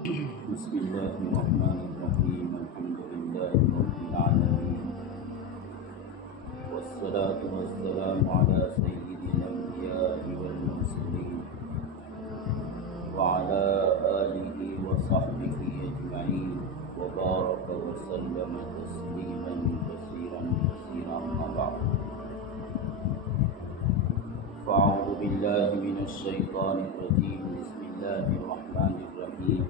بسم الله الرحمن الرحيم. الحمد لله رب العالمين، والصلاة والسلام على سيد الأنبياء والمرسلين وعلى آله وصحبه أجمعين، وبارك وسلم تسليما كثيرا أما بعد. فأعوذ بالله من الشيطان الرجيم. بسم الله الرحمن الرحيم.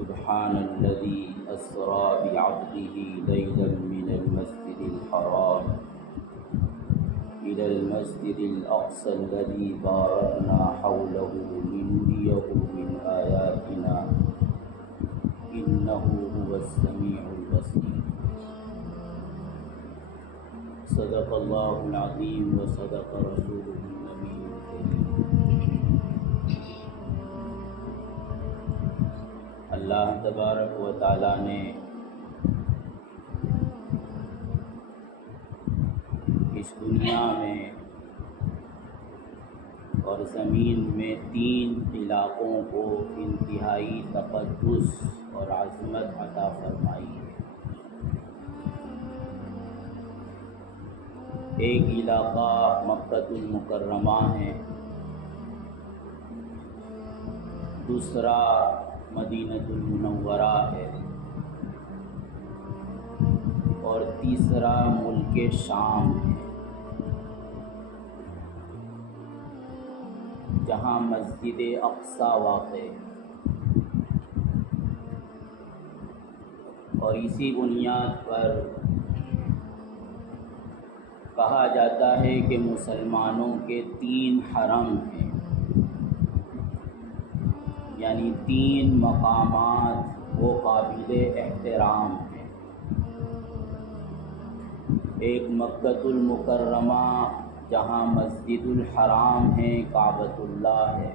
سبحان الذي أسرى بعبده ليلا من المسجد الحرام إلى المسجد الأقصى الذي باركنا حوله لنريه من آياتنا إنه هو السميع البصير. صدق الله العظيم وصدق رسوله النبي الكريم. اللہ تبارک و تعالیٰ نے اس دنیا میں اور زمین میں 3 علاقوں کو انتہائی تقدس اور عظمت عطا فرمائی ہے. ایک علاقہ مکہ المکرمہ ہے، دوسرا مدینہ المنورہ ہے، اور تیسرا ملک شام ہے، جہاں مسجد اقصی واقع ہے. اور اسی بنیاد پر کہا جاتا ہے کہ مسلمانوں کے 3 حرم ہیں، یعنی 3 مقامات وہ قابل احترام ہیں. ایک مکہ المکرمہ جہاں مسجد الحرام ہے، کعبۃ اللہ ہے،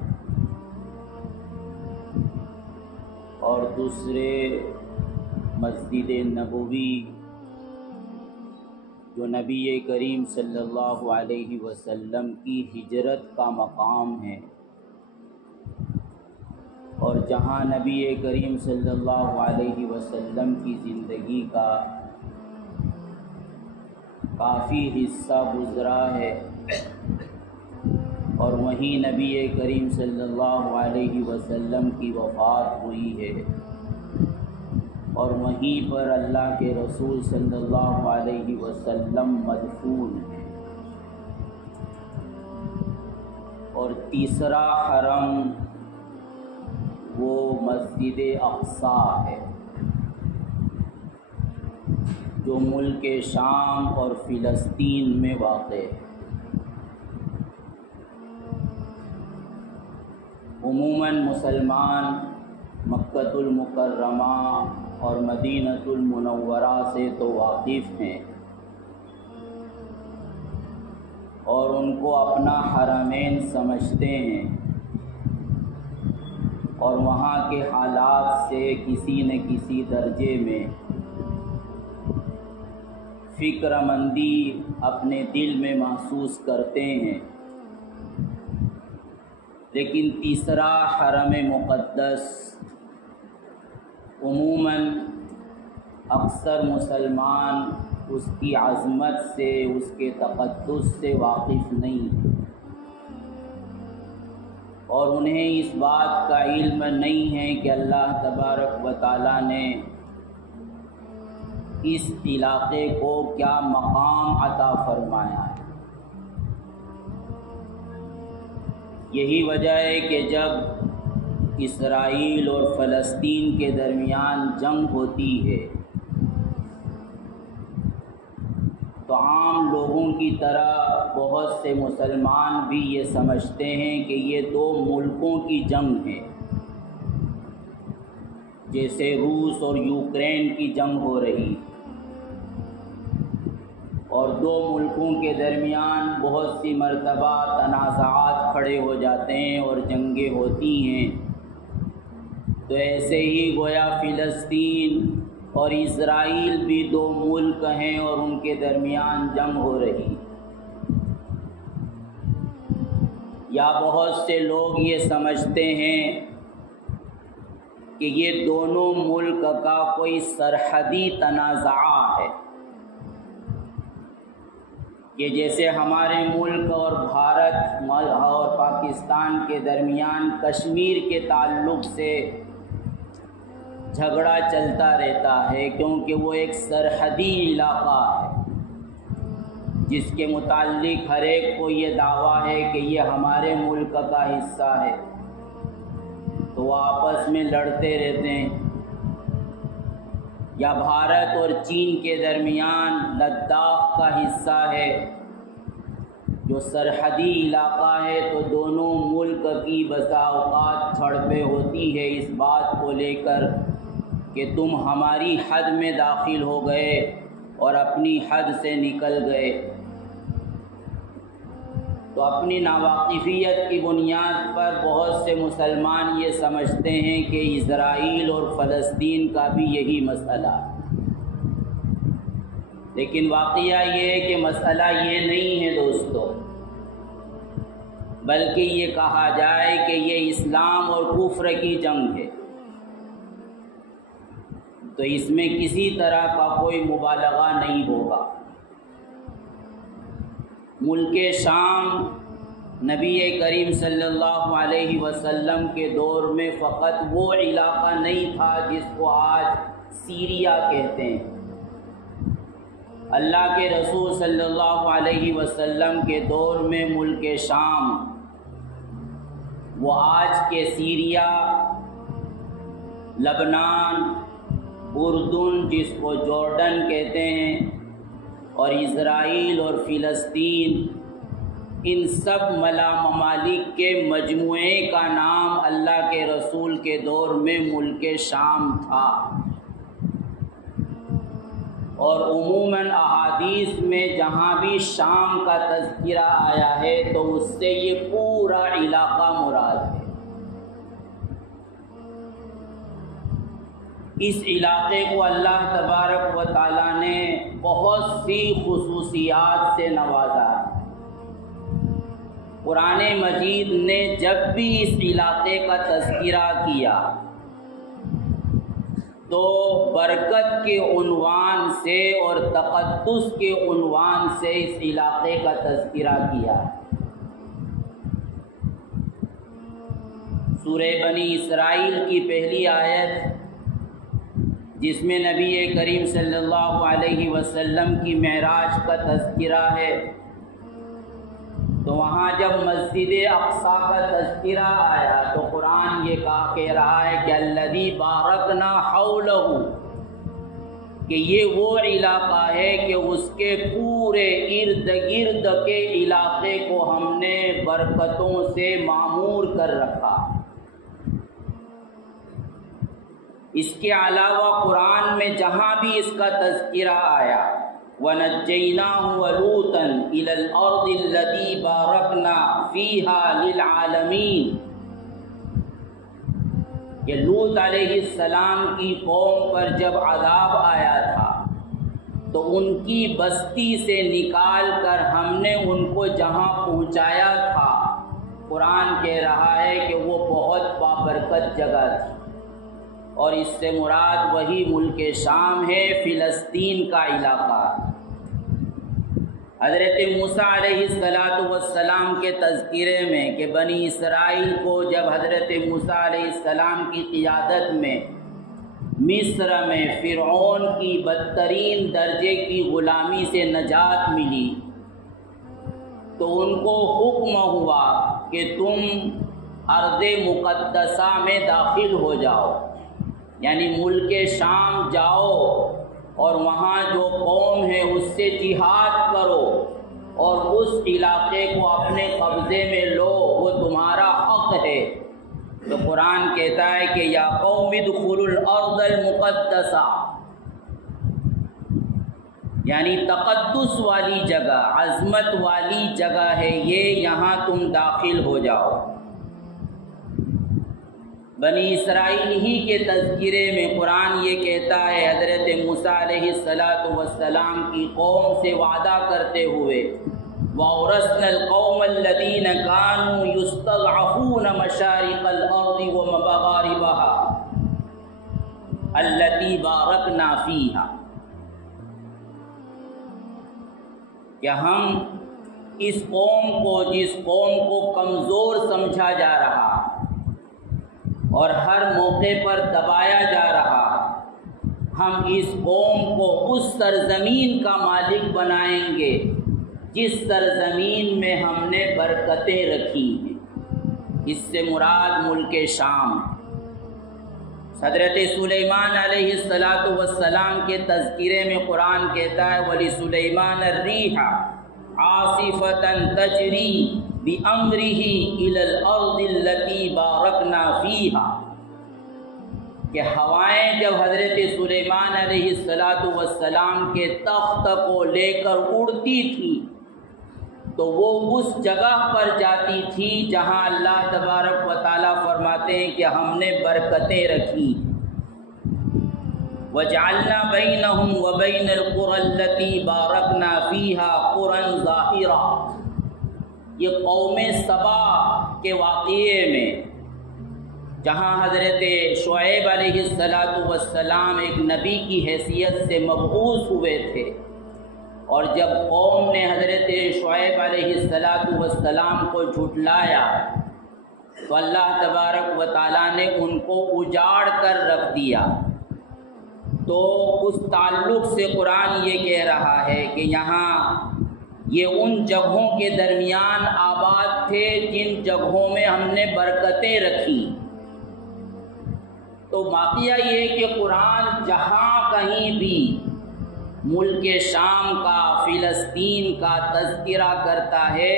اور دوسرے مسجد نبوی جو نبی کریم صلی اللہ علیہ وسلم کی ہجرت کا مقام ہے، اور جہاں نبی کریم صلی اللہ علیہ وسلم کی زندگی کا کافی حصہ گزرا ہے، اور وہیں نبی کریم صلی اللہ علیہ وسلم کی وفات ہوئی ہے، اور وہیں پر اللہ کے رسول صلی اللہ علیہ وسلم مدفون ہیں. اور تیسرا حرم وہ مسجد اقصی ہے، جو ملک شام اور فلسطین میں واقع ہے. عموماً مسلمان مکہ المکرمہ اور مدینہ المنورہ سے تو واقف ہیں، اور ان کو اپنا حرمین سمجھتے ہیں، اور وہاں کے حالات سے کسی نہ کسی درجے میں فکر مندی اپنے دل میں محسوس کرتے ہیں. لیکن تیسرا حرم مقدس عموماً اکثر مسلمان اس کی عظمت سے، اس کے تقدس سے واقف نہیں ہیں، اور انہیں اس بات کا علم نہیں ہے کہ اللہ تبارک و تعالیٰ نے اس علاقے کو کیا مقام عطا فرمایا ہے. یہی وجہ ہے کہ جب اسرائیل اور فلسطین کے درمیان جنگ ہوتی ہے تو عام لوگوں کی طرح بہت سے مسلمان بھی یہ سمجھتے ہیں کہ یہ 2 ملکوں کی جنگ ہے، جیسے روس اور یوکرین کی جنگ ہو رہی، اور 2 ملکوں کے درمیان بہت سی مرتبہ تنازعات کھڑے ہو جاتے ہیں اور جنگیں ہوتی ہیں. تو ایسے ہی گویا فلسطین اور اسرائیل بھی 2 ملک ہیں اور ان کے درمیان جنگ ہو رہی. یا بہت سے لوگ یہ سمجھتے ہیں کہ یہ دونوں ملک کا کوئی سرحدی تنازع ہے، کہ جیسے ہمارے ملک اور بھارت اور پاکستان کے درمیان کشمیر کے تعلق سے جھگڑا چلتا رہتا ہے، کیونکہ وہ ایک سرحدی علاقہ ہے جس کے متعلق ہر ایک کو یہ دعویٰ ہے کہ یہ ہمارے ملک کا حصہ ہے، تو وہ آپس میں لڑتے رہتے ہیں۔ یا بھارت اور چین کے درمیان لداخ کا حصہ ہے جو سرحدی علاقہ ہے، تو دونوں ملک کی بسا اوقات جھڑپیں ہوتی ہے اس بات کو لے کر کہ تم ہماری حد میں داخل ہو گئے اور اپنی حد سے نکل گئے۔ تو اپنی ناواقفیت کی بنیاد پر بہت سے مسلمان یہ سمجھتے ہیں کہ اسرائیل اور فلسطین کا بھی یہی مسئلہ ہے، لیکن واقعہ یہ ہے کہ مسئلہ یہ نہیں ہے دوستو، بلکہ یہ کہا جائے کہ یہ اسلام اور کفر کی جنگ ہے، تو اس میں کسی طرح کا کوئی مبالغہ نہیں ہوگا۔ ملک شام نبی کریم صلی اللہ علیہ وسلم کے دور میں فقط وہ علاقہ نہیں تھا جس کو آج سیریا کہتے ہیں۔ اللہ کے رسول صلی اللہ علیہ وسلم کے دور میں ملک شام وہ آج کے سیریا، لبنان، اردن جس کو جارڈن کہتے ہیں، اور اسرائیل اور فلسطین، ان سب ممالک کے مجموعے کا نام اللہ کے رسول کے دور میں ملک شام تھا، اور عموماً احادیث میں جہاں بھی شام کا تذکرہ آیا ہے تو اس سے یہ پورا علاقہ مراد ہے۔ اس علاقے کو اللہ تبارک و تعالیٰ نے بہت سی خصوصیات سے نوازا ہے۔ قرآن مجید نے جب بھی اس علاقے کا تذکرہ کیا تو برکت کے عنوان سے اور تقدس کے عنوان سے اس علاقے کا تذکرہ کیا۔ سورہ بنی اسرائیل کی پہلی آیت جس میں نبی کریم صلی اللہ علیہ وسلم کی معراج کا تذکرہ ہے، تو وہاں جب مسجد اقصیٰ کا تذکرہ آیا تو قرآن یہ کہہ رہا ہے کہ الذی بارکنا حولہ، کہ یہ وہ علاقہ ہے کہ اس کے پورے ارد گرد کے علاقے کو ہم نے برکتوں سے معمور کر رکھا۔ اس کے علاوہ قرآن میں جہاں بھی اس کا تذکرہ آیا وَنَجَّيْنَاهُ وَلُوطًا إِلَى الْأَرْضِ الَّتِي بَارَكْنَا فِيهَا لِلْعَالَمِينَ، کہ لوط علیہ السلام کی قوم پر جب عذاب آیا تھا تو ان کی بستی سے نکال کر ہم نے ان کو جہاں پہنچایا تھا، قرآن کہہ رہا ہے کہ وہ بہت بابرکت جگہ تھی، اور اس سے مراد وہی ملک شام ہے، فلسطین کا علاقہ۔ حضرت موسیٰ علیہ السلام کے تذکرے میں کہ بنی اسرائیل کو جب حضرت موسیٰ علیہ السلام کی قیادت میں مصر میں فرعون کی بدترین درجے کی غلامی سے نجات ملی تو ان کو حکم ہوا کہ تم ارض مقدسہ میں داخل ہو جاؤ، یعنی ملک شام جاؤ اور وہاں جو قوم ہے اس سے جہاد کرو اور اس علاقے کو اپنے قبضے میں لو، وہ تمہارا حق ہے۔ تو قرآن کہتا ہے کہ یا قوم ادخلوا الارض المقدسہ، یعنی تقدس والی جگہ، عظمت والی جگہ ہے یہ، یہاں تم داخل ہو جاؤ۔ بنی اسرائیل ہی کے تذکرے میں قرآن یہ کہتا ہے حضرت موسیٰ علیہ السلام کی قوم سے وعدہ کرتے ہوئے وَأَوْرَثْنَا الْقَوْمَ الَّذِينَ كَانُوا يُسْتَضْعَفُونَ مَشَارِقَ الْأَرْضِ وَمَغَارِبَهَا، التی بارکنا فیہا، کہ ہم اس قوم کو، جس قوم کو کمزور سمجھا جا رہا اور ہر موقع پر دبایا جا رہا، ہم اس قوم کو اس سرزمین کا مالک بنائیں گے جس سرزمین میں ہم نے برکتیں رکھی ہیں۔ اس سے مراد ملک شام ہے۔ حضرت سلیمان علیہ السلام کے تذکرے میں قرآن کہتا ہے وَلِسُلَيْمَانَ الرِّيحَ عَاصِفَةً تَجْرِي بِأَمْرِهِ إِلَى الْأَرْضِ الَّتِي بَارَكْنَا فِيهَا، کہ ہوائیں جب حضرت سلیمان علیہ السلام کے تخت کو لے کر اڑتی تھی تو وہ اس جگہ پر جاتی تھی جہاں اللہ تبارک و تعالیٰ فرماتے ہیں کہ ہم نے برکتیں رکھی۔ وَجَعَلْنَا بَيْنَهُمْ وَبَيْنَ الْقُرَى الَّتِي بَارَكْنَا فِيهَا قُرًى ظَاهِرًا، یہ قوم سبا کے واقعے میں جہاں حضرت شعیب علیہ السلام ایک نبی کی حیثیت سے مبعوث ہوئے تھے، اور جب قوم نے حضرت شعیب علیہ السلام کو جھٹلایا تو اللہ تبارک و تعالیٰ نے ان کو اجاڑ کر رکھ دیا۔ تو اس تعلق سے قرآن یہ کہہ رہا ہے کہ یہاں یہ ان جگہوں کے درمیان آباد تھے جن جگہوں میں ہم نے برکتیں رکھی۔ تو واقعہ یہ کہ قرآن جہاں کہیں بھی ملک شام کا، فلسطین کا تذکرہ کرتا ہے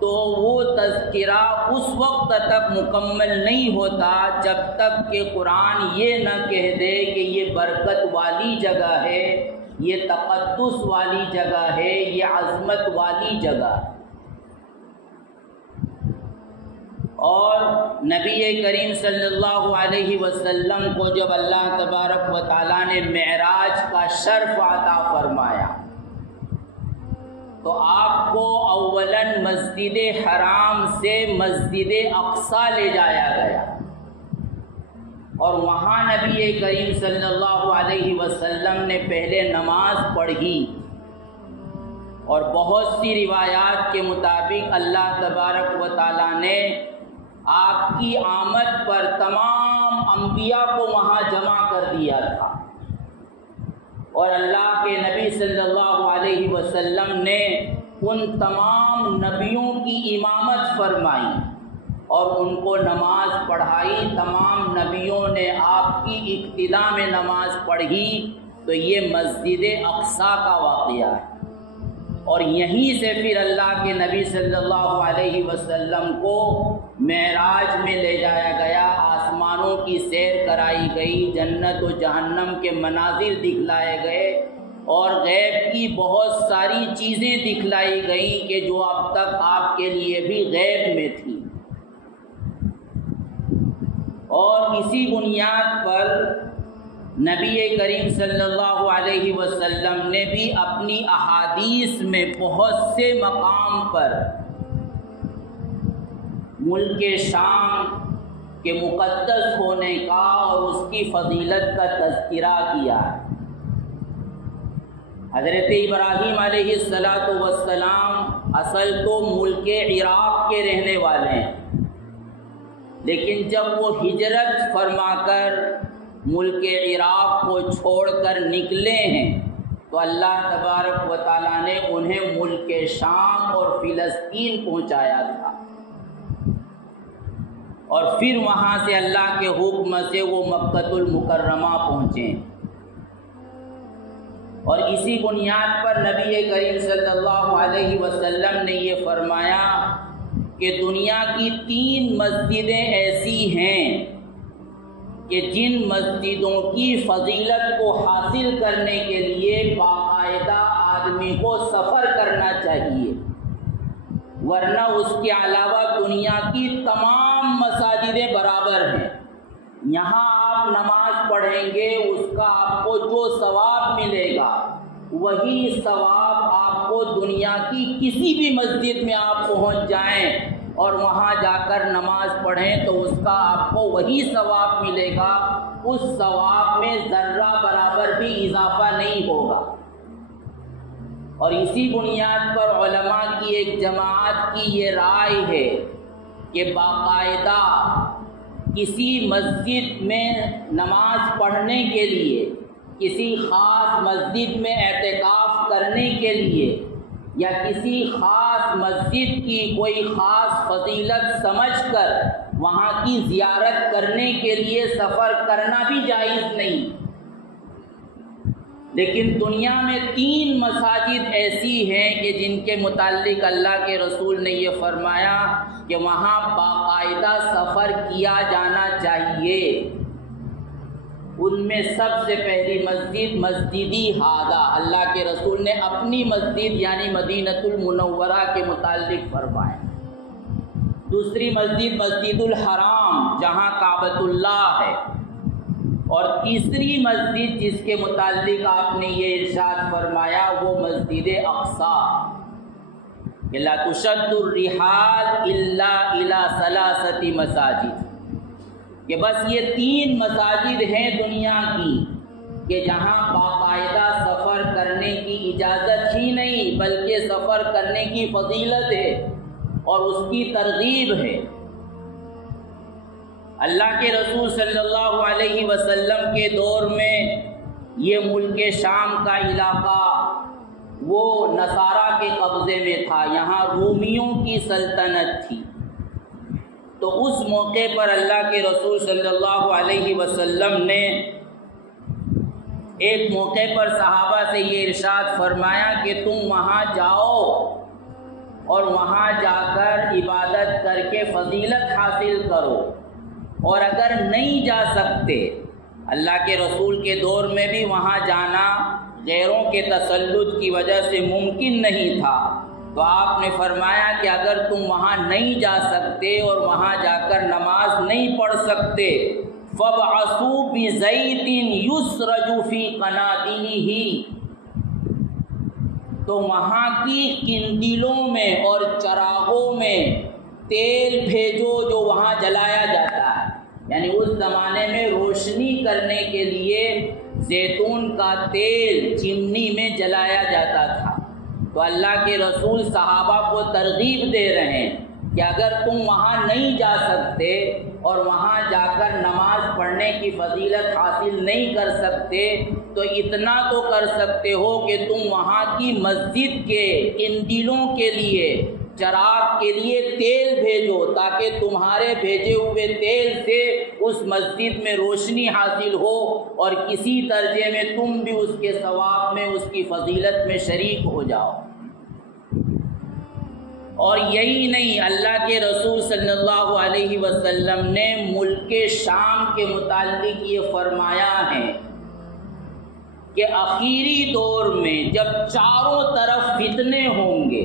تو وہ تذکرہ اس وقت تک مکمل نہیں ہوتا جب تک کہ قرآن یہ نہ کہہ دے کہ یہ برکت والی جگہ ہے، یہ تقدس والی جگہ ہے، یہ عظمت والی جگہ ہے۔ اور نبی کریم صلی اللہ علیہ وسلم کو جب اللہ تبارک و تعالیٰ نے معراج کا شرف عطا فرمایا تو آپ کو اولاً مسجد حرام سے مسجد اقصیٰ لے جایا گیا، اور وہاں نبی کریم صلی اللہ علیہ وسلم نے پہلے نماز پڑھی، اور بہت سی روایات کے مطابق اللہ تبارک و تعالیٰ نے آپ کی آمد پر تمام انبیاء کو وہاں جمع کر دیا تھا، اور اللہ کے نبی صلی اللہ علیہ وسلم نے ان تمام نبیوں کی امامت فرمائی اور ان کو نماز پڑھائی۔ تمام نبیوں نے آپ کی ابتدا میں نماز پڑھی، تو یہ مسجد اقصیٰ کا واقعہ ہے، اور یہیں سے پھر اللہ کے نبی صلی اللہ علیہ وسلم کو معراج میں لے جایا گیا، آسمانوں کی سیر کرائی گئی، جنت و جہنم کے مناظر دکھلائے گئے، اور غیب کی بہت ساری چیزیں دکھلائی گئیں کہ جو اب تک آپ کے لیے بھی غیب میں تھی۔ اور اسی بنیاد پر نبی کریم صلی اللہ علیہ وسلم نے بھی اپنی احادیث میں بہت سے مقام پر ملک شام کے مقدس ہونے کا اور اس کی فضیلت کا تذکرہ کیا ہے۔ حضرت ابراہیم علیہ السلام اصل تو ملک عراق کے رہنے والے ہیں، لیکن جب وہ ہجرت فرما کر ملک عراق کو چھوڑ کر نکلے ہیں تو اللہ تبارک و تعالیٰ نے انہیں ملک شام اور فلسطین پہنچایا تھا، اور پھر وہاں سے اللہ کے حکم سے وہ مکہ المکرمہ پہنچے، اور اسی بنیاد پر نبی کریم صلی اللہ علیہ وسلم نے یہ فرمایا کہ دنیا کی 3 مسجدیں ایسی ہیں کہ جن مسجدوں کی فضیلت کو حاصل کرنے کے لیے باقاعدہ آدمی کو سفر کرنا چاہیے، ورنہ اس کے علاوہ دنیا کی تمام مساجدیں برابر ہیں۔ یہاں آپ نماز پڑھیں گے، اس کا آپ کو جو ثواب ملے گا وہی ثواب آپ کو دنیا کی کسی بھی مسجد میں آپ پہنچ جائیں اور وہاں جا کر نماز پڑھیں تو اس کا آپ کو وہی ثواب ملے گا اس ثواب میں ذرہ برابر بھی اضافہ نہیں ہوگا۔ اور اسی بنیاد پر علماء کی ایک جماعت کی یہ رائے ہے کہ باقاعدہ کسی مسجد میں نماز پڑھنے کے لیے، کسی خاص مسجد میں اعتکاف کرنے کے لیے، یا کسی خاص مسجد کی کوئی خاص فضیلت سمجھ کر وہاں کی زیارت کرنے کے لیے سفر کرنا بھی جائز نہیں۔ لیکن دنیا میں 3 مساجد ایسی ہیں کہ جن کے متعلق اللہ کے رسول نے یہ فرمایا کہ وہاں باقاعدہ سفر کیا جانا چاہیے۔ ان میں سب سے پہلی مسجد مسجدی ہادہ، اللہ کے رسول نے اپنی مسجد یعنی مدینۃ المنورہ کے متعلق فرمایا۔ دوسری مسجد مسجد الحرام جہاں کعبۃ اللہ ہے، اور تیسری مسجد جس کے متعلق آپ نے یہ ارشاد فرمایا وہ مسجد اقصیٰ، کہ لا تشد الرحال الا الی 3 مساجد، کہ بس یہ 3 مساجد ہیں دنیا کی کہ جہاں باقاعدہ سفر کرنے کی اجازت ہی نہیں بلکہ سفر کرنے کی فضیلت ہے اور اس کی ترغیب ہے۔ اللہ کے رسول صلی اللہ علیہ وسلم کے دور میں یہ ملک شام کا علاقہ وہ نصارہ کے قبضے میں تھا، یہاں رومیوں کی سلطنت تھی۔ تو اس موقع پر اللہ کے رسول صلی اللہ علیہ وسلم نے ایک موقع پر صحابہ سے یہ ارشاد فرمایا کہ تم وہاں جاؤ اور وہاں جا کر عبادت کر کے فضیلت حاصل کرو، اور اگر نہیں جا سکتے، اللہ کے رسول کے دور میں بھی وہاں جانا غیروں کے تسلط کی وجہ سے ممکن نہیں تھا، تو آپ نے فرمایا کہ اگر تم وہاں نہیں جا سکتے اور وہاں جا کر نماز نہیں پڑھ سکتے، فَابْعَثُوا بِزَيْتٍ يُسْرَجُ فِي قَنَادِلِهِ، تو وہاں کی قندیلوں میں اور چراغوں میں تیل بھیجو جو وہاں جلایا جاتا ہے، یعنی اس زمانے میں روشنی کرنے کے لیے زیتون کا تیل چمنی میں جلایا جاتا تھا۔ تو اللہ کے رسول صحابہ کو ترغیب دے رہے ہیں کہ اگر تم وہاں نہیں جا سکتے اور وہاں جا کر نماز پڑھنے کی فضیلت حاصل نہیں کر سکتے تو اتنا تو کر سکتے ہو کہ تم وہاں کی مسجد کے قندیلوں کے لیے، چراغ کے لیے تیل بھیجو، تاکہ تمہارے بھیجے ہوئے تیل سے اس مسجد میں روشنی حاصل ہو اور کسی درجے میں تم بھی اس کے ثواب میں، اس کی فضیلت میں شریک ہو جاؤ۔ اور یہی نہیں، اللہ کے رسول صلی اللہ علیہ وسلم نے ملک شام کے متعلق یہ فرمایا ہے کہ آخری دور میں جب چاروں طرف فتنے ہوں گے،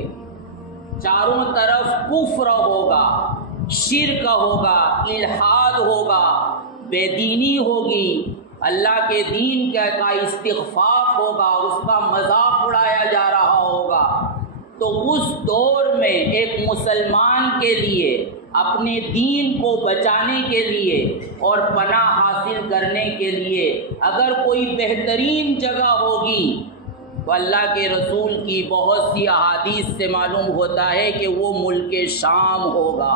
چاروں طرف کفر ہوگا، شرک ہوگا، الحاد ہوگا، بے دینی ہوگی، اللہ کے دین کا استخفاف ہوگا، اس کا مذاق اڑایا جا رہا ہوگا، تو اس دور میں ایک مسلمان کے لیے اپنے دین کو بچانے کے لیے اور پناہ حاصل کرنے کے لیے اگر کوئی بہترین جگہ ہوگی تو اللہ کے رسول کی بہت سی احادیث سے معلوم ہوتا ہے کہ وہ ملک شام ہوگا،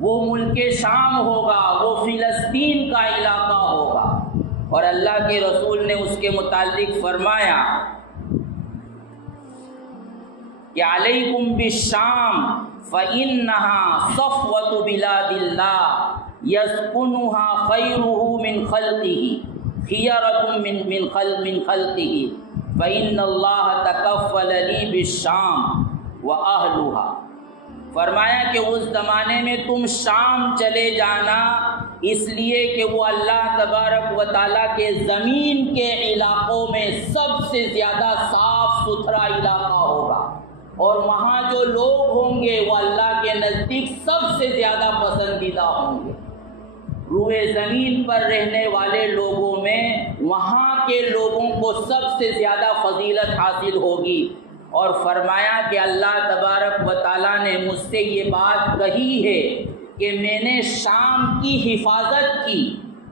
وہ ملک شام ہوگا، وہ فلسطین کا علاقہ ہوگا۔ اور اللہ کے رسول نے اس کے متعلق فرمایا کہ علیکم بالشام فإنها صفوة بلاد اللہ یسکنها خیرہ من خلقہ خیرۃ من خلقہ فإن اللہ تکفل لی بالشام وأہلها، فرمایا کہ اس زمانے میں تم شام چلے جانا، اس لیے کہ وہ اللہ تبارک و تعالیٰ کے زمین کے علاقوں میں سب سے زیادہ صاف ستھرا علاقہ ہوگا، اور وہاں جو لوگ ہوں گے وہ اللہ کے نزدیک سب سے زیادہ پسندیدہ ہوں گے۔ روئے زمین پر رہنے والے لوگوں میں وہاں کے لوگوں کو سب سے زیادہ فضیلت حاصل ہوگی۔ اور فرمایا کہ اللہ تبارک و تعالیٰ نے مجھ سے یہ بات کہی ہے کہ میں نے شام کی حفاظت کی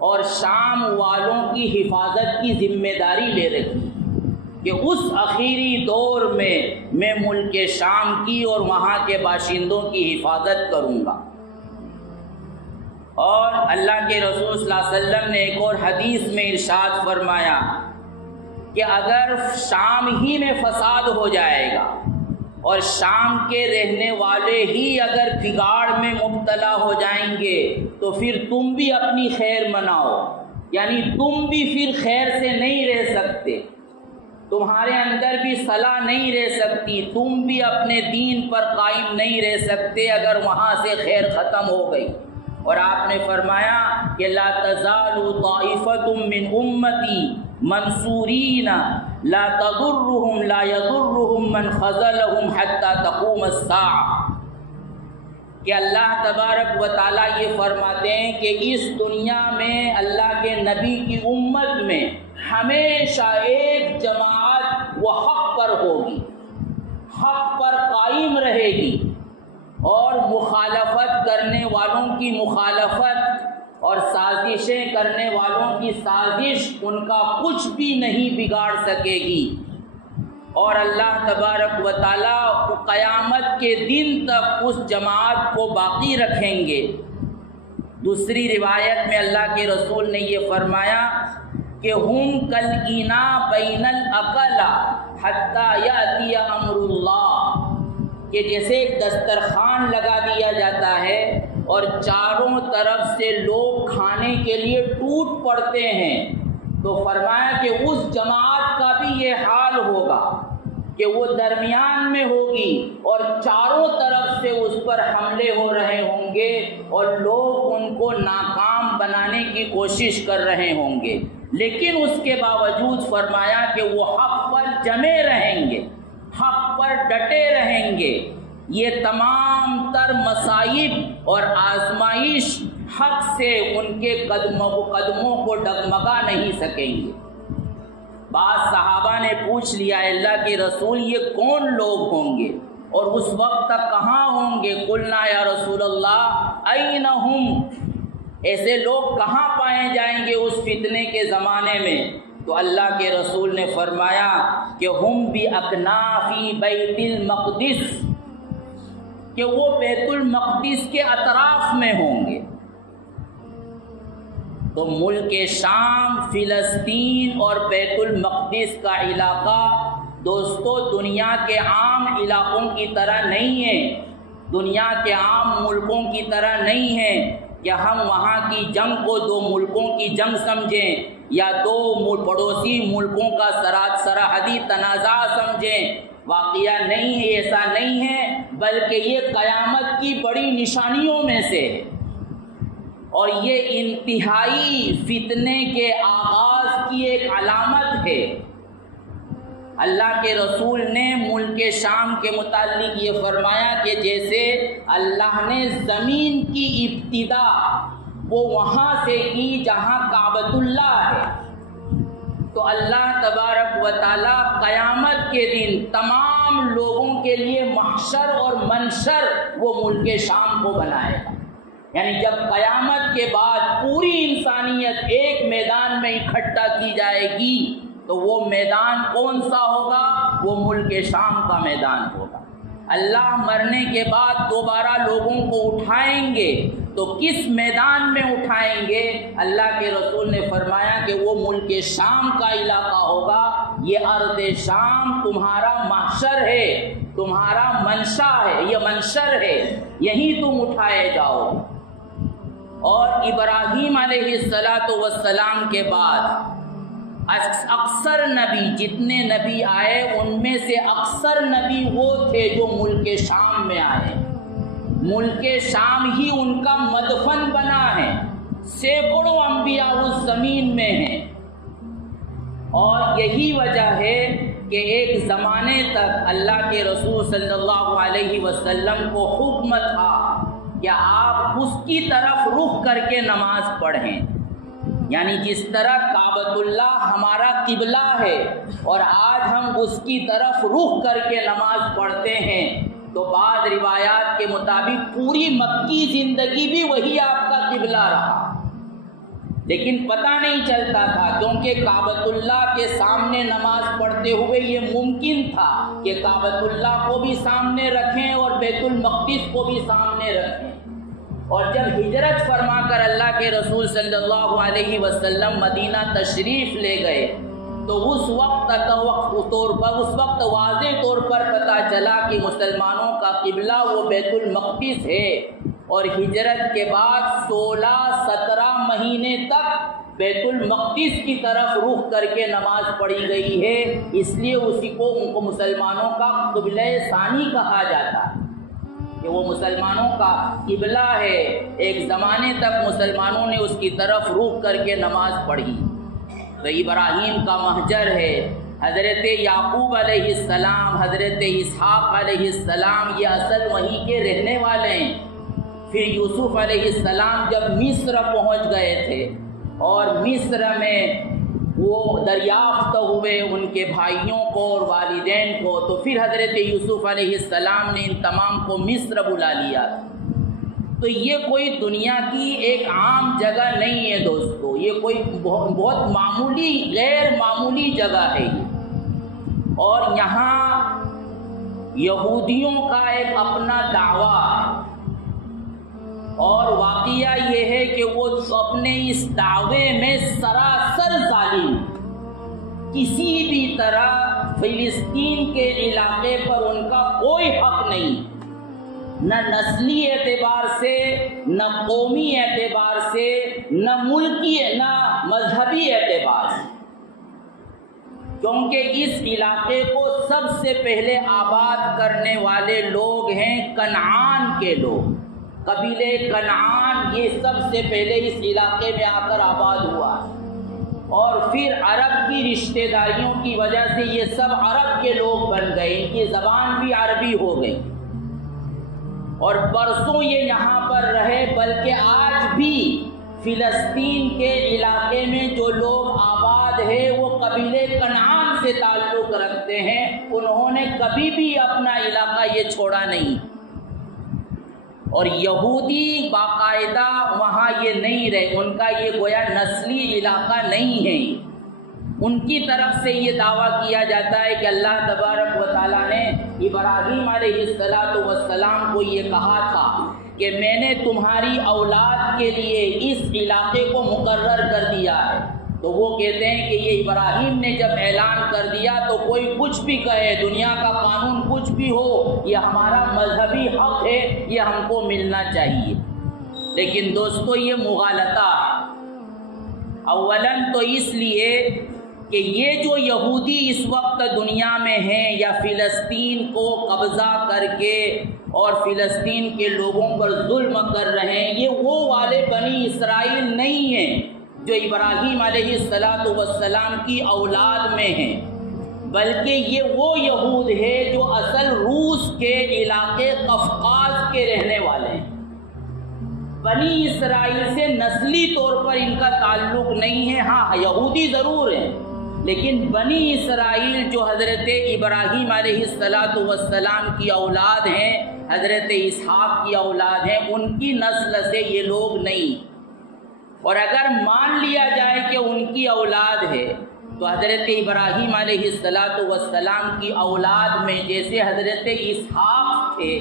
اور شام والوں کی حفاظت کی ذمہ داری لے رکھی کہ اس اخیری دور میں ملک شام کی اور وہاں کے باشندوں کی حفاظت کروں گا۔ اور اللہ کے رسول صلی اللہ علیہ وسلم نے ایک اور حدیث میں ارشاد فرمایا کہ اگر شام ہی میں فساد ہو جائے گا اور شام کے رہنے والے ہی اگر بگاڑ میں مبتلا ہو جائیں گے تو پھر تم بھی اپنی خیر مناؤ، یعنی تم بھی پھر خیر سے نہیں رہ سکتے، تمہارے اندر بھی صلاح نہیں رہ سکتی، تم بھی اپنے دین پر قائم نہیں رہ سکتے اگر وہاں سے خیر ختم ہو گئی۔ اور آپ نے فرمایا کہ لا تزال طائفۃ من امتی منصورین لا تضرهم لا يضرهم من خذلهم حتى تقوم الساعة، کہ اللہ تبارک و تعالیٰ یہ فرماتے ہیں کہ اس دنیا میں اللہ کے نبی کی امت میں ہمیشہ ایک جماعت وہ حق پر ہوگی، حق پر قائم رہے گی، اور مخالفت کرنے والوں کی مخالفت اور سازشیں کرنے والوں کی سازش ان کا کچھ بھی نہیں بگاڑ سکے گی، اور اللہ تبارک و تعالیٰ قیامت کے دن تک اس جماعت کو باقی رکھیں گے۔ دوسری روایت میں اللہ کے رسول نے یہ فرمایا کہ ہم کالاینا بین الاکلا حتی یأتی امر اللہ، کہ جیسے ایک دسترخوان لگا دیا جاتا ہے اور چاروں طرف سے لوگ کھانے کے لیے ٹوٹ پڑتے ہیں، تو فرمایا کہ اس جماعت کا بھی یہ حال ہوگا کہ وہ درمیان میں ہوگی اور چاروں طرف سے اس پر حملے ہو رہے ہوں گے اور لوگ ان کو ناکام بنانے کی کوشش کر رہے ہوں گے، لیکن اس کے باوجود فرمایا کہ وہ حق پر جمے رہیں گے، حق پر ڈٹے رہیں گے۔ یہ تمام تر مصائب اور آزمائش حق سے ان کے قدموں کو ڈگمگا نہیں سکیں گے۔ بعض صحابہ نے پوچھ لیا اللہ کے رسول یہ کون لوگ ہوں گے اور اس وقت تک کہاں ہوں گے؟ قلنا یا رسول اللہ این ہم، ایسے لوگ کہاں پائے جائیں گے اس فتنے کے زمانے میں؟ تو اللہ کے رسول نے فرمایا کہ ہم بھی اکنافی بیت المقدس، کہ وہ بیت المقدس کے اطراف میں ہوں گے۔ تو ملک شام، فلسطین اور بیت المقدس کا علاقہ دوستو دنیا کے عام علاقوں کی طرح نہیں ہے، دنیا کے عام ملکوں کی طرح نہیں ہے کہ ہم وہاں کی جنگ کو دو ملکوں کی جنگ سمجھیں یا دو پڑوسی ملکوں کا سرحدی تنازع سمجھیں۔ واقعہ نہیں ہے، ایسا نہیں ہے، بلکہ یہ قیامت کی بڑی نشانیوں میں سے ہے اور یہ انتہائی فتنے کے آغاز کی ایک علامت ہے۔ اللہ کے رسول نے ملک شام کے متعلق یہ فرمایا کہ جیسے اللہ نے زمین کی ابتدا وہ وہاں سے کی جہاں کعبۃ اللہ ہے، تو اللہ تبارک و تعالیٰ قیامت کے دن تمام لوگوں کے لیے محشر اور منشر وہ ملک شام کو بنائے گا۔ یعنی جب قیامت کے بعد پوری انسانیت ایک میدان میں اکٹھا کی جائے گی تو وہ میدان کون سا ہوگا؟ وہ ملک شام کا میدان ہوگا۔ اللہ مرنے کے بعد دوبارہ لوگوں کو اٹھائیں گے تو کس میدان میں اٹھائیں گے؟ اللہ کے رسول نے فرمایا کہ وہ ملک شام کا علاقہ ہوگا۔ یہ ارض شام تمہارا محشر ہے، تمہارا منشا ہے، یہ منشر ہے، یہیں تم اٹھائے جاؤ۔ اور ابراہیم علیہ السلام کے بعد اکثر نبی، جتنے نبی آئے ان میں سے اکثر نبی وہ تھے جو ملک شام میں آئے۔ ملک شام ہی ان کا مدفن بنا ہے، سینکڑوں انبیاء اس زمین میں ہیں، اور یہی وجہ ہے کہ ایک زمانے تک اللہ کے رسول صلی اللہ علیہ وسلم کو حکم تھا کہ آپ اس کی طرف رخ کر کے نماز پڑھیں، یعنی جس طرح کعبۃ اللہ ہمارا قبلہ ہے اور آج ہم اس کی طرف رخ کر کے نماز پڑھتے ہیں، تو بعض روایات کے مطابق پوری مکی زندگی بھی وہی آپ کا قبلہ رہا، لیکن پتہ نہیں چلتا تھا، کیونکہ کعبۃ اللہ کے سامنے نماز پڑھتے ہوئے یہ ممکن تھا کہ کعبۃ اللہ کو بھی سامنے رکھیں اور بیت المقدس کو بھی سامنے رکھیں۔ اور جب ہجرت فرما کر اللہ کے رسول صلی اللہ علیہ وسلم مدینہ تشریف لے گئے تو اس وقت واضح طور پر پتہ چلا کہ مسلمانوں کا قبلہ وہ بیت المقدس ہے، اور ہجرت کے بعد 16-17 مہینے تک بیت المقدس کی طرف رخ کر کے نماز پڑھی گئی ہے، اس لیے اسی کو ان کو مسلمانوں کا قبلہ ثانی کہا جاتا ہے کہ وہ مسلمانوں کا قبلہ ہے، ایک زمانے تک مسلمانوں نے اس کی طرف رخ کر کے نماز پڑھی۔ تو ابراہیم کا مہجر ہے، حضرت یعقوب علیہ السلام، حضرت اسحاق علیہ السلام یہ اصل وہیں کے رہنے والے ہیں۔ پھر یوسف علیہ السلام جب مصر پہنچ گئے تھے اور مصر میں وہ دریافت ہوئے ان کے بھائیوں کو اور والدین کو، تو پھر حضرت یوسف علیہ السلام نے ان تمام کو مصر بلا لیا۔ تو یہ کوئی دنیا کی ایک عام جگہ نہیں ہے دوستو، یہ کوئی بہت معمولی غیر معمولی جگہ ہے یہ، اور یہاں یہودیوں کا ایک اپنا دعویٰ ہے، اور واقعہ یہ ہے کہ وہ اپنے اس دعوے میں سراسر ظالم، کسی بھی طرح فلسطین کے علاقے پر ان کا کوئی حق نہیں، نہ نسلی اعتبار سے، نہ قومی اعتبار سے، نہ ملکی، نہ مذہبی اعتبار سے، کیونکہ اس علاقے کو سب سے پہلے آباد کرنے والے لوگ ہیں کنعان کے لوگ، قبیلے کنعان، یہ سب سے پہلے اس علاقے میں آ کر آباد ہوا، اور پھر عرب کی رشتہ داریوں کی وجہ سے یہ سب عرب کے لوگ بن گئے، ان کی زبان بھی عربی ہو گئی، اور برسوں یہ یہاں پر رہے، بلکہ آج بھی فلسطین کے علاقے میں جو لوگ آباد ہیں وہ قبیلے کنعان سے تعلق رکھتے ہیں، انہوں نے کبھی بھی اپنا علاقہ یہ چھوڑا نہیں، اور یہودی باقاعدہ وہاں یہ نہیں رہے، ان کا یہ گویا نسلی علاقہ نہیں ہے، ان کی طرف سے یہ دعویٰ کیا جاتا ہے کہ اللہ تبارک و تعالیٰ نے ابراہیم علیہ السلام کو یہ کہا تھا کہ میں نے تمہاری اولاد کے لیے اس علاقے کو مقرر کر دیا ہے، تو وہ کہتے ہیں کہ یہ ابراہیم نے جب اعلان کر دیا تو کوئی کچھ بھی کہے، دنیا کا قانون کچھ بھی ہو، یہ ہمارا مذہبی حق ہے، یہ ہم کو ملنا چاہیے۔ لیکن دوستو یہ مغالطہ ہے، اولاً تو اس لیے کہ یہ جو یہودی اس وقت دنیا میں ہیں یا فلسطین کو قبضہ کر کے اور فلسطین کے لوگوں پر ظلم کر رہے ہیں، یہ وہ والے بنی اسرائیل نہیں ہیں جو ابراہیم علیہ السلام کی اولاد میں ہیں، بلکہ یہ وہ یہود ہے جو اصل روس کے علاقے قفقاز کے رہنے والے ہیں۔ بنی اسرائیل سے نسلی طور پر ان کا تعلق نہیں ہے، ہاں یہودی ضرور ہیں، لیکن بنی اسرائیل جو حضرت ابراہیم علیہ السلام کی اولاد ہیں، حضرت اسحاق کی اولاد ہیں، ان کی نسل سے یہ لوگ نہیں، اور اگر مان لیا جائے کہ ان کی اولاد ہے تو حضرت ابراہیم علیہ السلام کی اولاد میں جیسے حضرت اسحاق تھے،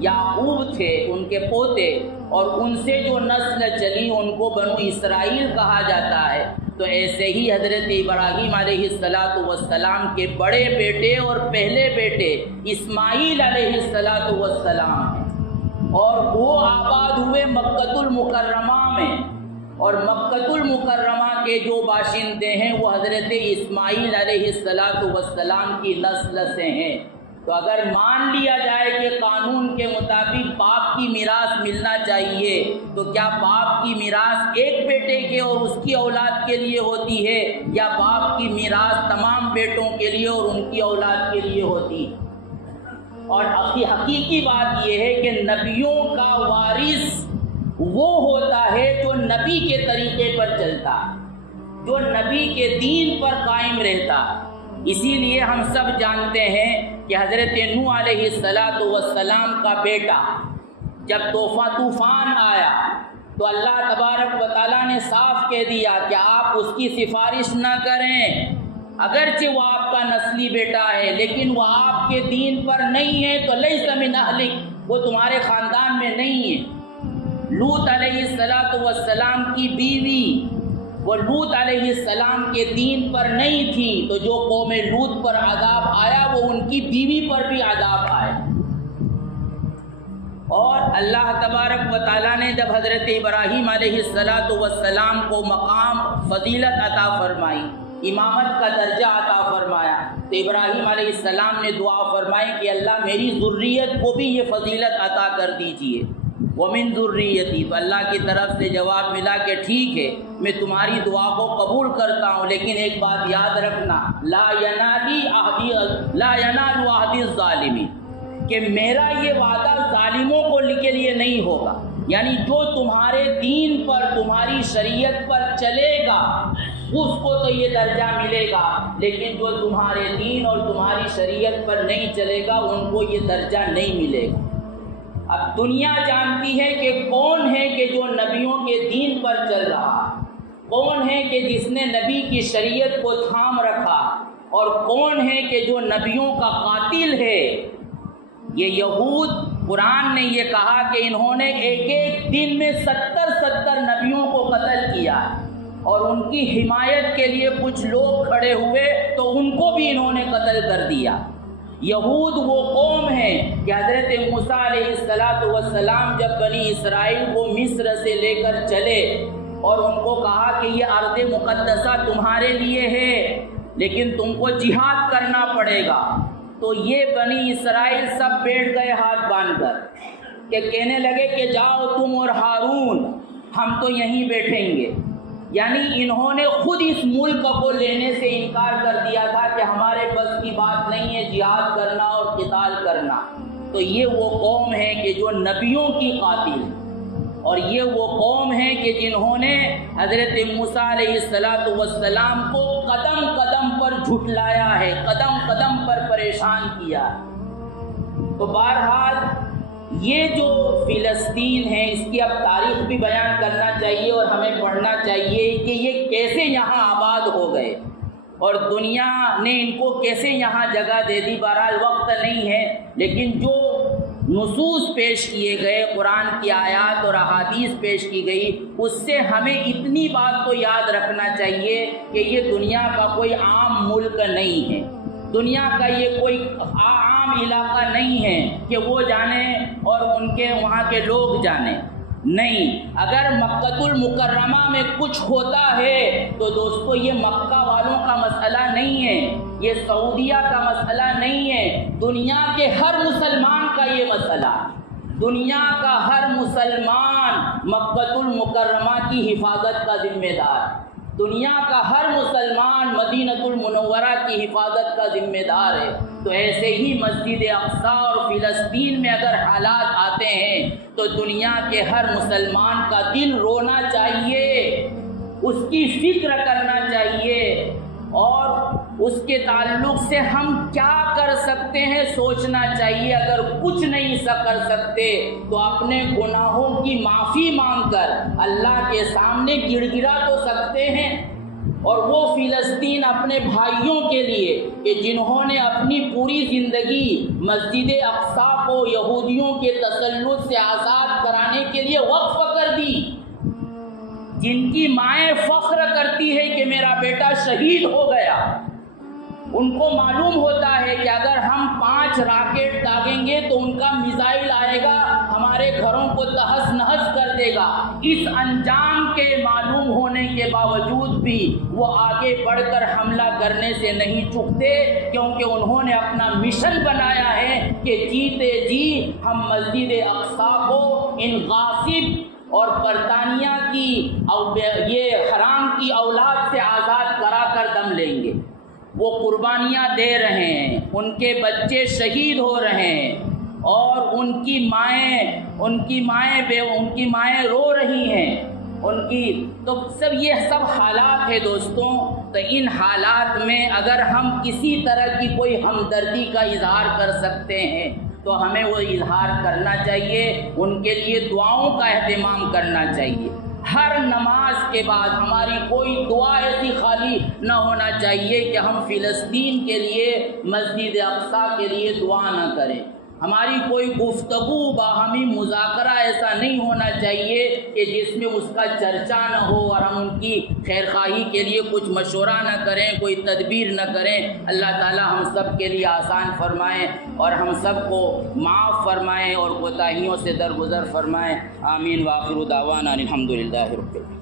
یعقوب تھے ان کے پوتے، اور ان سے جو نسل چلی ان کو بنو اسرائیل کہا جاتا ہے، تو ایسے ہی حضرت ابراہیم علیہ السلام کے بڑے بیٹے اور پہلے بیٹے اسماعیل علیہ السلام ہیں، اور وہ آباد ہوئے مکۃ المکرمہ میں، اور مکۃ المکرمہ کے جو باشندے ہیں وہ حضرت اسماعیل علیہ السلام کی نسل سے ہیں۔ تو اگر مان لیا جائے کہ قانون کے مطابق باپ کی میراث ملنا چاہیے، تو کیا باپ کی میراث ایک بیٹے کے اور اس کی اولاد کے لیے ہوتی ہے، یا باپ کی میراث تمام بیٹوں کے لیے اور ان کی اولاد کے لیے ہوتی ہے؟ اور حقیقی بات یہ ہے کہ نبیوں کا وارث وہ ہوتا ہے جو نبی کے طریقے پر چلتا، جو نبی کے دین پر قائم رہتا۔ اسی لیے ہم سب جانتے ہیں کہ حضرت نوح علیہ السلام کا بیٹا جب طوفان آیا تو اللہ تبارک و تعالیٰ نے صاف کہہ دیا کہ آپ اس کی سفارش نہ کریں، اگرچہ وہ آپ کا نسلی بیٹا ہے لیکن وہ آپ کے دین پر نہیں ہے، تو لیس من اہلک، وہ تمہارے خاندان میں نہیں ہے۔ لوط علیہ السلام کی بیوی وہ لوط علیہ السلام کے دین پر نہیں تھی، تو جو قوم لوط پر عذاب آیا وہ ان کی بیوی پر بھی عذاب آیا۔ اور اللہ تبارک و تعالیٰ نے جب حضرت ابراہیم علیہ السلام کو مقام فضیلت عطا فرمائی، امامت کا درجہ عطا فرمایا، تو ابراہیم علیہ السلام نے دعا فرمائی کہ اللہ میری ذریت کو بھی یہ فضیلت عطا کر دیجئے، ومن ذریتی، تو اللہ کی طرف سے جواب ملا کہ ٹھیک ہے میں تمہاری دعا کو قبول کرتا ہوں، لیکن ایک بات یاد رکھنا، لا ینال عہد الظالمین، کہ میرا یہ وعدہ ظالموں کو کے لیے نہیں ہوگا، یعنی جو تمہارے دین پر تمہاری شریعت پر چلے گا اس کو تو یہ درجہ ملے گا، لیکن جو تمہارے دین اور تمہاری شریعت پر نہیں چلے گا ان کو یہ درجہ نہیں ملے گا۔ اب دنیا جانتی ہے کہ کون ہے کہ جو نبیوں کے دین پر چل رہا، کون ہے کہ جس نے نبی کی شریعت کو تھام رکھا، اور کون ہے کہ جو نبیوں کا قاتل ہے۔ یہ یہود، قرآن نے یہ کہا کہ انہوں نے ایک دن میں 70 نبیوں کو قتل کیا، اور ان کی حمایت کے لیے کچھ لوگ کھڑے ہوئے تو ان کو بھی انہوں نے قتل کر دیا۔ یہود وہ قوم ہے کہ حضرت موسیٰ علیہ السلام جب بنی اسرائیل کو مصر سے لے کر چلے اور ان کو کہا کہ یہ ارض مقدسہ تمہارے لیے ہے لیکن تم کو جہاد کرنا پڑے گا، تو یہ بنی اسرائیل سب بیٹھ گئے ہاتھ باندھ کر کہ کہنے لگے کہ جاؤ تم اور ہارون، ہم تو یہیں بیٹھیں گے۔ یعنی انہوں نے خود اس ملک کو لینے سے انکار کر دیا تھا کہ ہمارے بس کی بات نہیں ہے جہاد کرنا اور قتال کرنا۔ تو یہ وہ قوم ہے کہ جو نبیوں کی قاتل، اور یہ وہ قوم ہے کہ جنہوں نے حضرت موسیٰ علیہ السلام کو قدم قدم پر جھٹلایا ہے، قدم قدم پر پریشان کیا۔ تو بہرحال یہ جو فلسطین ہے اس کی اب تاریخ بھی بیان کرنا چاہیے اور ہمیں پڑھنا چاہیے کہ یہ کیسے یہاں آباد ہو گئے اور دنیا نے ان کو کیسے یہاں جگہ دے دی۔ بہرحال وقت نہیں ہے، لیکن جو نصوص پیش کیے گئے، قرآن کی آیات اور احادیث پیش کی گئی، اس سے ہمیں اتنی بات تو یاد رکھنا چاہیے کہ یہ دنیا کا کوئی عام ملک نہیں ہے، دنیا کا یہ کوئی عام علاقہ نہیں ہے کہ وہ جانیں اور ان کے وہاں کے لوگ جانیں۔ نہیں، اگر مکہ المکرمہ میں کچھ ہوتا ہے تو دوستو یہ مکہ والوں کا مسئلہ نہیں ہے، یہ سعودیہ کا مسئلہ نہیں ہے، دنیا کے ہر مسلمان کا یہ مسئلہ ہے۔ دنیا کا ہر مسلمان مکہ المکرمہ کی حفاظت کا ذمہ دار ہے، دنیا کا ہر مسلمان مدینہ المنورہ کی حفاظت کا ذمہ دار ہے۔ تو ایسے ہی مسجد اقصی اور فلسطین میں اگر حالات آتے ہیں تو دنیا کے ہر مسلمان کا دل رونا چاہیے، اس کی فکر کرنا چاہیے، اور اس کے تعلق سے ہم کیا کر سکتے ہیں سوچنا چاہیے۔ اگر کچھ نہیں کر سکتے تو اپنے گناہوں کی معافی مانگ کر اللہ کے سامنے گڑ گڑا تو سکتے ہیں۔ اور وہ فلسطین اپنے بھائیوں کے لیے کہ جنہوں نے اپنی پوری زندگی مسجد اقصی کو یہودیوں کے تسلط سے آزاد کرانے کے لیے وقف کر دی، جن کی مائیں فخر کرتی ہے کہ میرا بیٹا شہید ہو گیا، ان کو معلوم ہوتا ہے کہ اگر ہم 5 راکٹ داغیں گے تو ان کا میزائل آئے گا ہمارے گھروں کو تہس نہس کر دے گا۔ اس انجام کے معلوم ہونے کے باوجود بھی وہ آگے بڑھ کر حملہ کرنے سے نہیں چکتے، کیونکہ انہوں نے اپنا مشن بنایا ہے کہ جیتے جی ہم مسجد اقصی کو ان غاصب اور برطانیہ کی یہ حرام کی اولاد سے آزاد کرا کر دم لیں گے۔ وہ قربانیاں دے رہے ہیں، ان کے بچے شہید ہو رہے ہیں، اور ان کی مائیں رو رہی ہیں، تو یہ سب حالات ہے دوستوں تو ان حالات میں اگر ہم کسی طرح کی کوئی ہمدردی کا اظہار کر سکتے ہیں تو ہمیں وہ اظہار کرنا چاہیے، ان کے لیے دعاؤں کا اہتمام کرنا چاہیے۔ ہر نماز کے بعد ہماری کوئی دعا ایسی خالی نہ ہونا چاہیے کہ ہم فلسطین کے لیے، مسجد اقصیٰ کے لیے دعا نہ کریں۔ ہماری کوئی گفتگو، باہمی مذاکرہ ایسا نہیں ہونا چاہیے کہ جس میں اس کا چرچا نہ ہو اور ہم ان کی خیرخواہی کے لیے کچھ مشورہ نہ کریں، کوئی تدبیر نہ کریں۔ اللہ تعالی ہم سب کے لیے آسان فرمائیں اور ہم سب کو معاف فرمائیں اور کوتاہیوں سے درگزر فرمائیں۔ آمین۔ وآخر دعوانا الحمدللہ رب العالمین۔